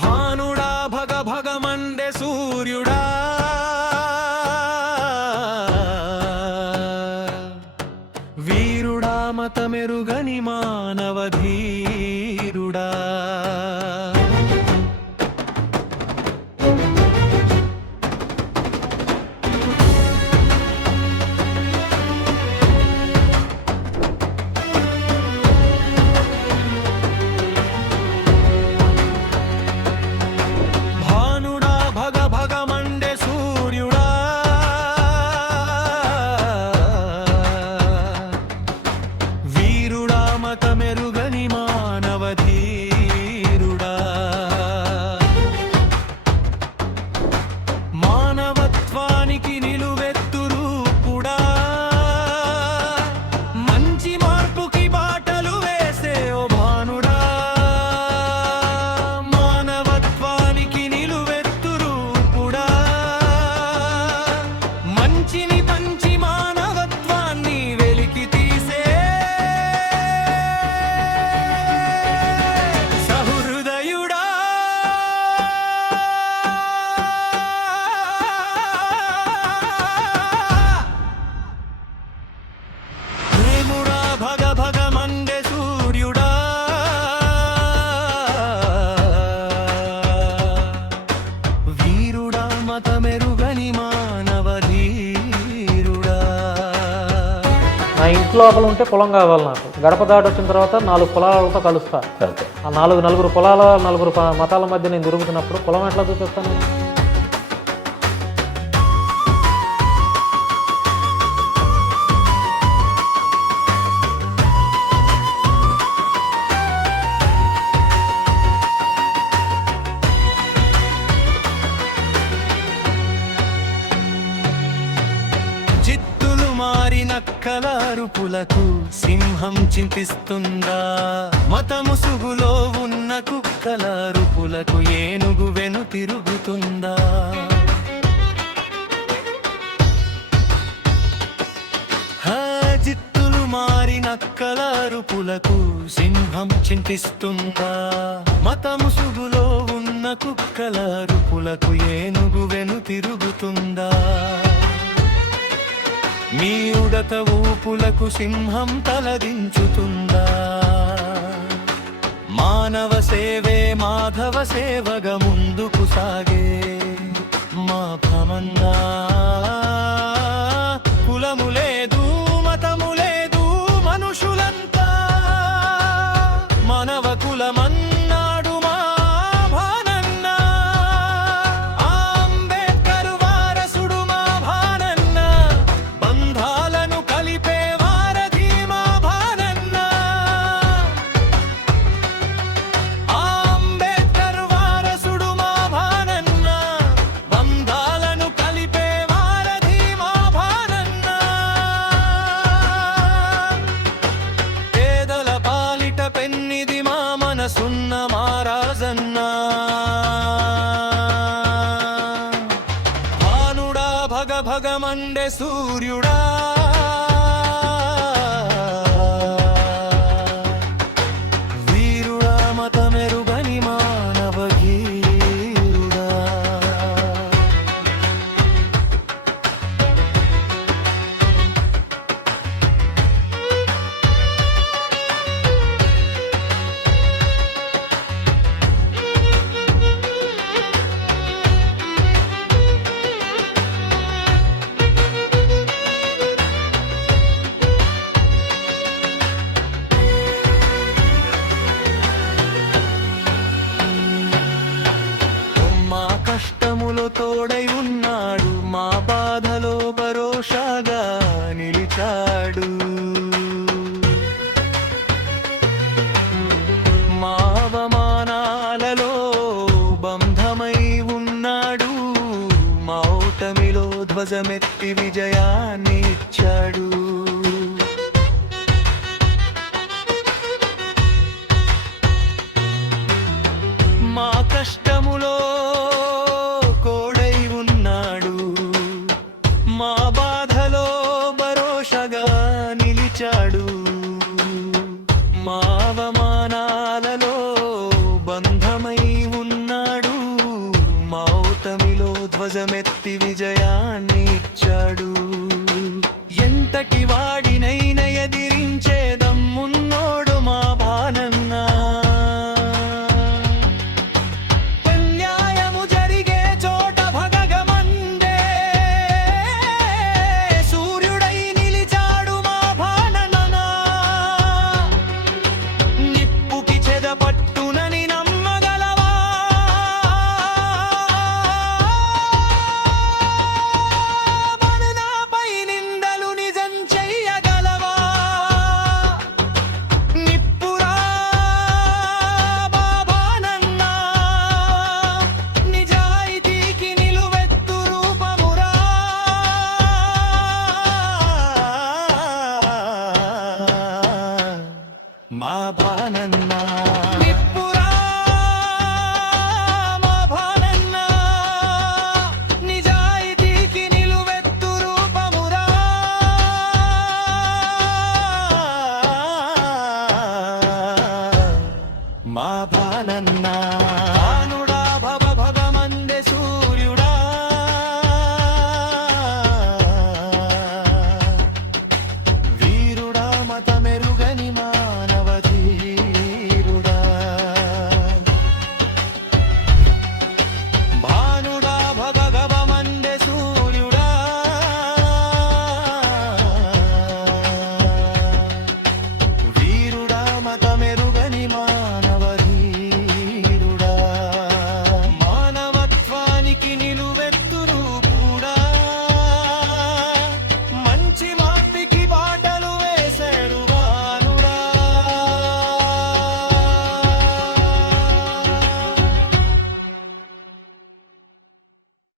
భానుడా భగ భగమండే సూర్యుడా. ఇంటి లోపల ఉంటే పొలం కావాలి నాకు. గడప దాటి వచ్చిన తర్వాత నాలుగు పొలాలతో కలుస్తా. ఆ నాలుగు నలుగురు పొలాల నలుగురు మతాల మధ్య నేను తిరుగుతున్నప్పుడు పొలం ఎట్లా చూపిస్తాను? కలారుపులకు సింహం చింతిస్తుందా? మతము సుగులో ఉన్న కుక్కలారుపులకు ఏనుగు వెను తిరుగుతుందా? జిత్తులు మారిన కలారుపులకు సింహం చింతిస్తుందా? మతము సుగులో ఉన్న కుక్కలారుపులకు ఏనుగు వెను తిరుగుతుందా? మీ ఉడత ఊపులకు సింహం తలదించుతుందా? మానవ సేవే మాధవ సేవగ ముందు మా ధ్వజమెత్తి విజయాన్ని ఇచ్చాడు. మా కష్టములో ధ్వజమెత్తి విజయాన్ని ఇచ్చాడు ఎంతటి వాడినైన ఎదిరించేది మా బానన్నా